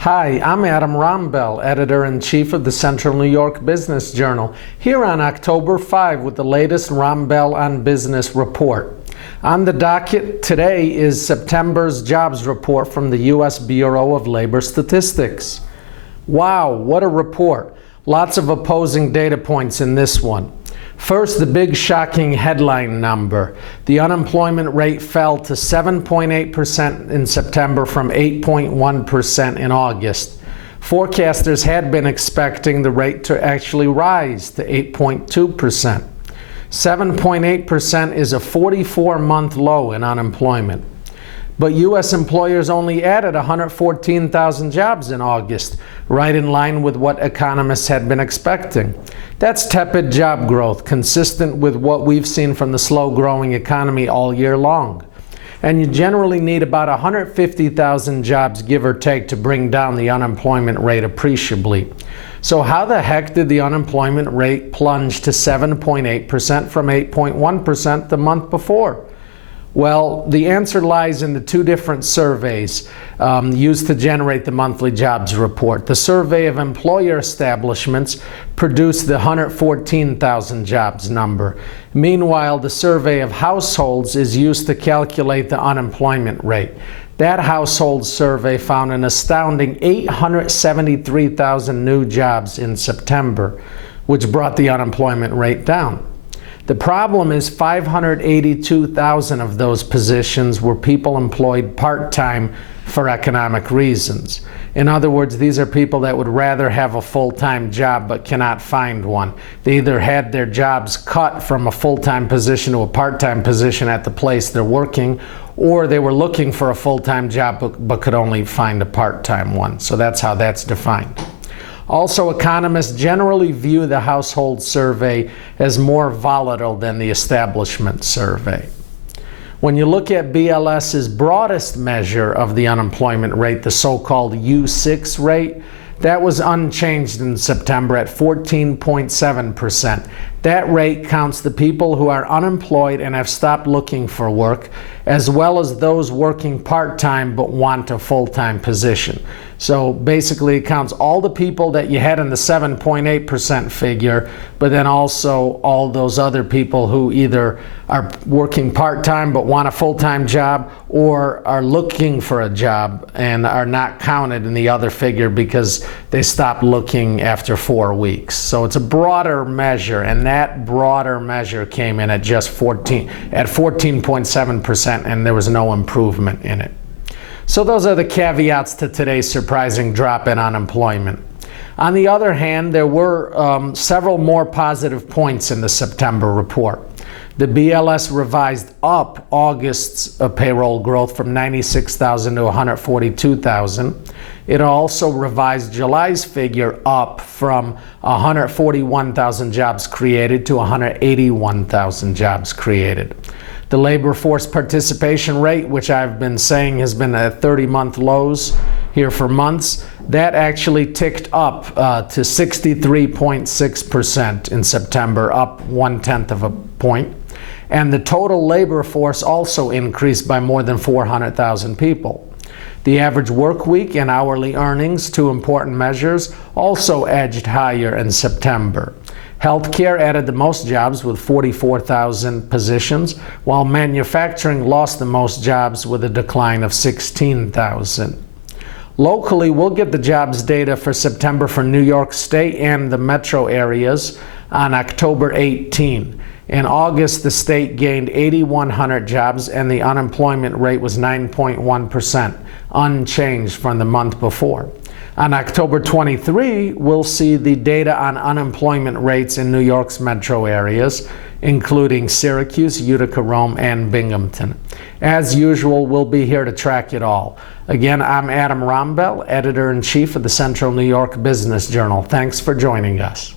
Hi, I'm Adam Rombel, Editor-in-Chief of the Central New York Business Journal, here on October 5 with the latest Rombel on Business report. On the docket today is September's jobs report from the U.S. Bureau of Labor Statistics. Wow, what a report. Lots of opposing data points in this one. First, the big shocking headline number. The unemployment rate fell to 7.8% in September from 8.1% in August. Forecasters had been expecting the rate to actually rise to 8.2%. 7.8% is a 44-month low in unemployment. But U.S. employers only added 114,000 jobs in August, right in line with what economists had been expecting. That's tepid job growth, consistent with what we've seen from the slow-growing economy all year long. And you generally need about 150,000 jobs, give or take, to bring down the unemployment rate appreciably. So how the heck did the unemployment rate plunge to 7.8% from 8.1% the month before? Well, the answer lies in the two different surveys used to generate the monthly jobs report. The survey of employer establishments produced the 114,000 jobs number. Meanwhile, the survey of households is used to calculate the unemployment rate. That household survey found an astounding 873,000 new jobs in September, which brought the unemployment rate down. The problem is 582,000 of those positions were people employed part-time for economic reasons. In other words, these are people that would rather have a full-time job but cannot find one. They either had their jobs cut from a full-time position to a part-time position at the place they're working, or they were looking for a full-time job but could only find a part-time one. So that's how that's defined. Also, economists generally view the household survey as more volatile than the establishment survey. When you look at BLS's broadest measure of the unemployment rate, the so-called U6 rate, that was unchanged in September at 14.7%. That rate counts the people who are unemployed and have stopped looking for work, as well as those working part-time but want a full-time position. So basically it counts all the people that you had in the 7.8% figure, but then also all those other people who either are working part-time but want a full-time job, or are looking for a job and are not counted in the other figure because they stopped looking after 4 weeks. So it's a broader measure, and that broader measure came in at just 14.7%, and there was no improvement in it. So those are the caveats to today's surprising drop in unemployment. On the other hand, there were several more positive points in the September report. The BLS revised up August's payroll growth from 96,000 to 142,000. It also revised July's figure up from 141,000 jobs created to 181,000 jobs created. The labor force participation rate, which I've been saying has been at 30-month lows here for months, that actually ticked up to 63.6% in September, up 1/10 of a point. And the total labor force also increased by more than 400,000 people. The average work week and hourly earnings, two important measures, also edged higher in September. Healthcare added the most jobs with 44,000 positions, while manufacturing lost the most jobs with a decline of 16,000. Locally, we'll get the jobs data for September for New York State and the metro areas on October 18. In August, the state gained 8,100 jobs and the unemployment rate was 9.1%, unchanged from the month before. On October 23, we'll see the data on unemployment rates in New York's metro areas, including Syracuse, Utica, Rome, and Binghamton. As usual, we'll be here to track it all. Again, I'm Adam Rombel, Editor-in-Chief of the Central New York Business Journal. Thanks for joining us.